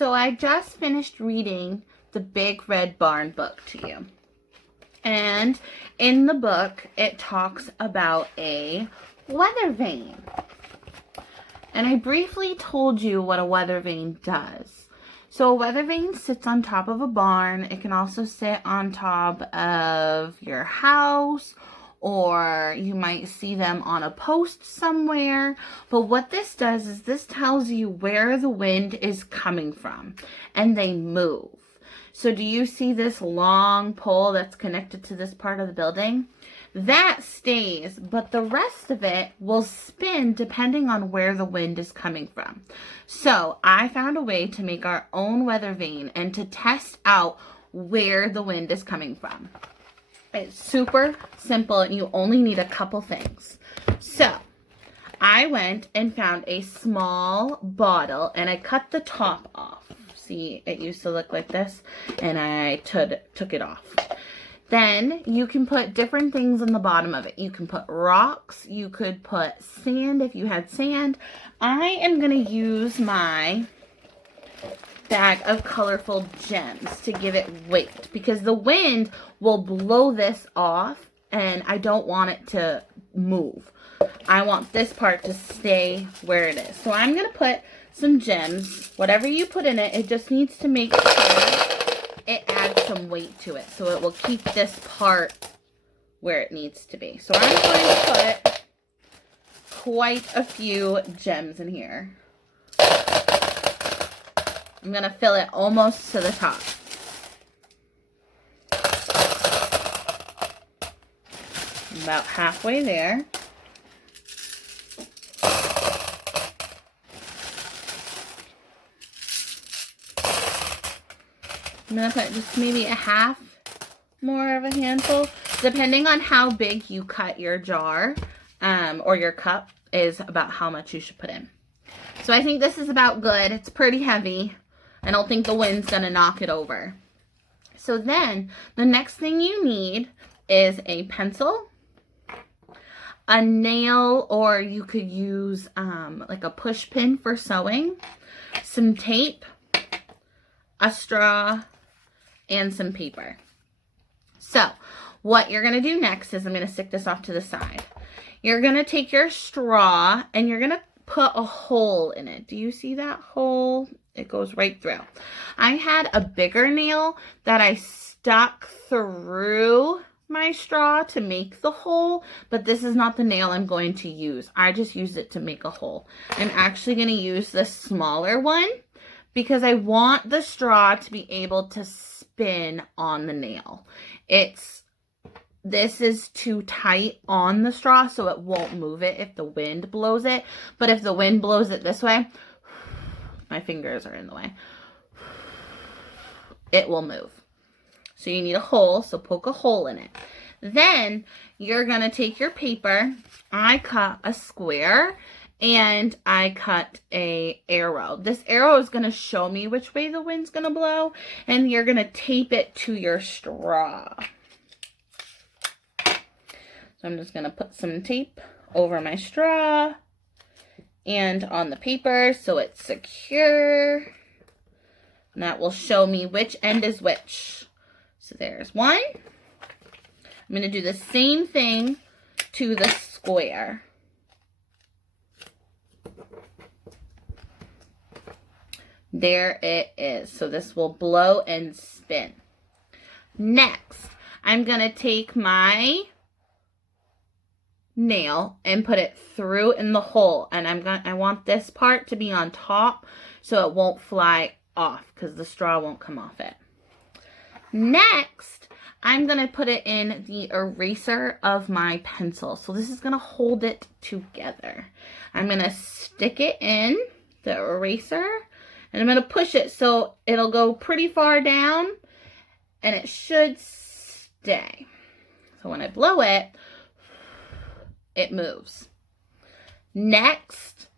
So I just finished reading the Big Red Barn book to you. And in the book, it talks about a weather vane. And I briefly told you what a weather vane does. So a weather vane sits on top of a barn. It can also sit on top of your house, or you might see them on a post somewhere. But what this does is this tells you where the wind is coming from, and they move. So do you see this long pole that's connected to this part of the building? That stays, but the rest of it will spin depending on where the wind is coming from. So I found a way to make our own weather vane and to test out where the wind is coming from. It's super simple and you only need a couple things. So I went and found a small bottle and I cut the top off. See, it used to look like this and I took it off. Then you can put different things in the bottom of it. You can put rocks, you could put sand if you had sand. I am going to use my bag of colorful gems to give it weight because the wind will blow this off and I don't want it to move. I want this part to stay where it is. So I'm going to put some gems. Whatever you put in it, it just needs to make sure it adds some weight to it. So it will keep this part where it needs to be. So I'm going to put quite a few gems in here. I'm going to fill it almost to the top. About halfway there. I'm going to put just maybe a half more of a handful, depending on how big you cut your jar or your cup is about how much you should put in. So I think this is about good. It's pretty heavy. I don't think the wind's going to knock it over. So then the next thing you need is a pencil, a nail, or you could use like a push pin for sewing, some tape, a straw, and some paper. So what you're going to do next is I'm going to stick this off to the side. You're going to take your straw and you're going to put a hole in it. Do you see that hole? It goes right through. I had a bigger nail that I stuck through my straw to make the hole, but this is not the nail I'm going to use. I just used it to make a hole. I'm actually going to use the smaller one because I want the straw to be able to spin on the nail. This is too tight on the straw, so it won't move it if the wind blows it. But if the wind blows it this way, my fingers are in the way, it will move. So you need a hole, so poke a hole in it. Then you're going to take your paper. I cut a square and I cut a arrow. This arrow is going to show me which way the wind's going to blow, and you're going to tape it to your straw. So I'm just going to put some tape over my straw and on the paper so it's secure. And that will show me which end is which. So there's one. I'm going to do the same thing to the square. There it is. So this will blow and spin. Next, I'm going to take my nail and put it through in the hole, and I want this part to be on top so it won't fly off because the straw won't come off it. Next, I'm going to put it in the eraser of my pencil. So this is going to hold it together. I'm going to stick it in the eraser and I'm going to push it so it'll go pretty far down and it should stay. So when I blow it, it moves. Next,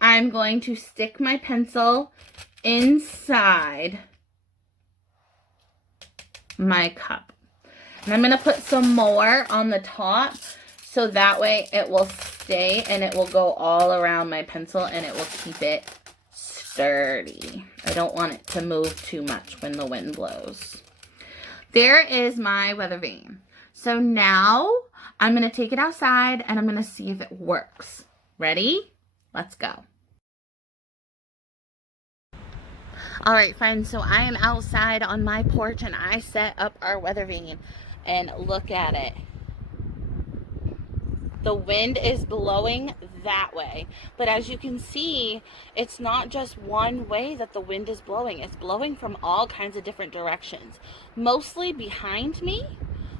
I'm going to stick my pencil inside my cup. And I'm going to put some more on the top so that way it will stay and it will go all around my pencil and it will keep it sturdy. I don't want it to move too much when the wind blows. There is my weather vane. So now I'm going to take it outside and I'm going to see if it works. Ready? Let's go. All right, friends, so I am outside on my porch and I set up our weather vane and look at it. The wind is blowing that way, but as you can see, it's not just one way that the wind is blowing. It's blowing from all kinds of different directions, mostly behind me,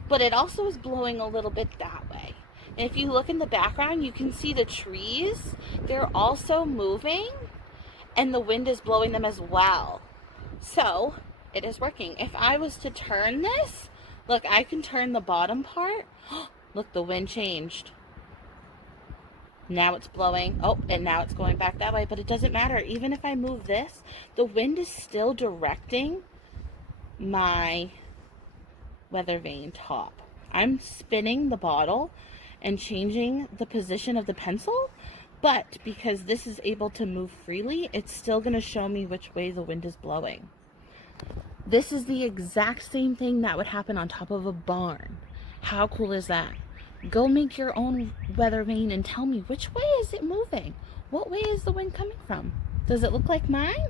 but it also is blowing a little bit that way. And if you look in the background, you can see the trees. They're also moving, and the wind is blowing them as well. So it is working. If I was to turn this, look, I can turn the bottom part. Look, the wind changed. Now it's blowing. Oh, and now it's going back that way, but it doesn't matter. Even if I move this, the wind is still directing my weather vane top. I'm spinning the bottle and changing the position of the pencil, but because this is able to move freely, it's still going to show me which way the wind is blowing. This is the exact same thing that would happen on top of a barn. How cool is that? Go make your own weather vane and tell me, which way is it moving? What way is the wind coming from? Does it look like mine?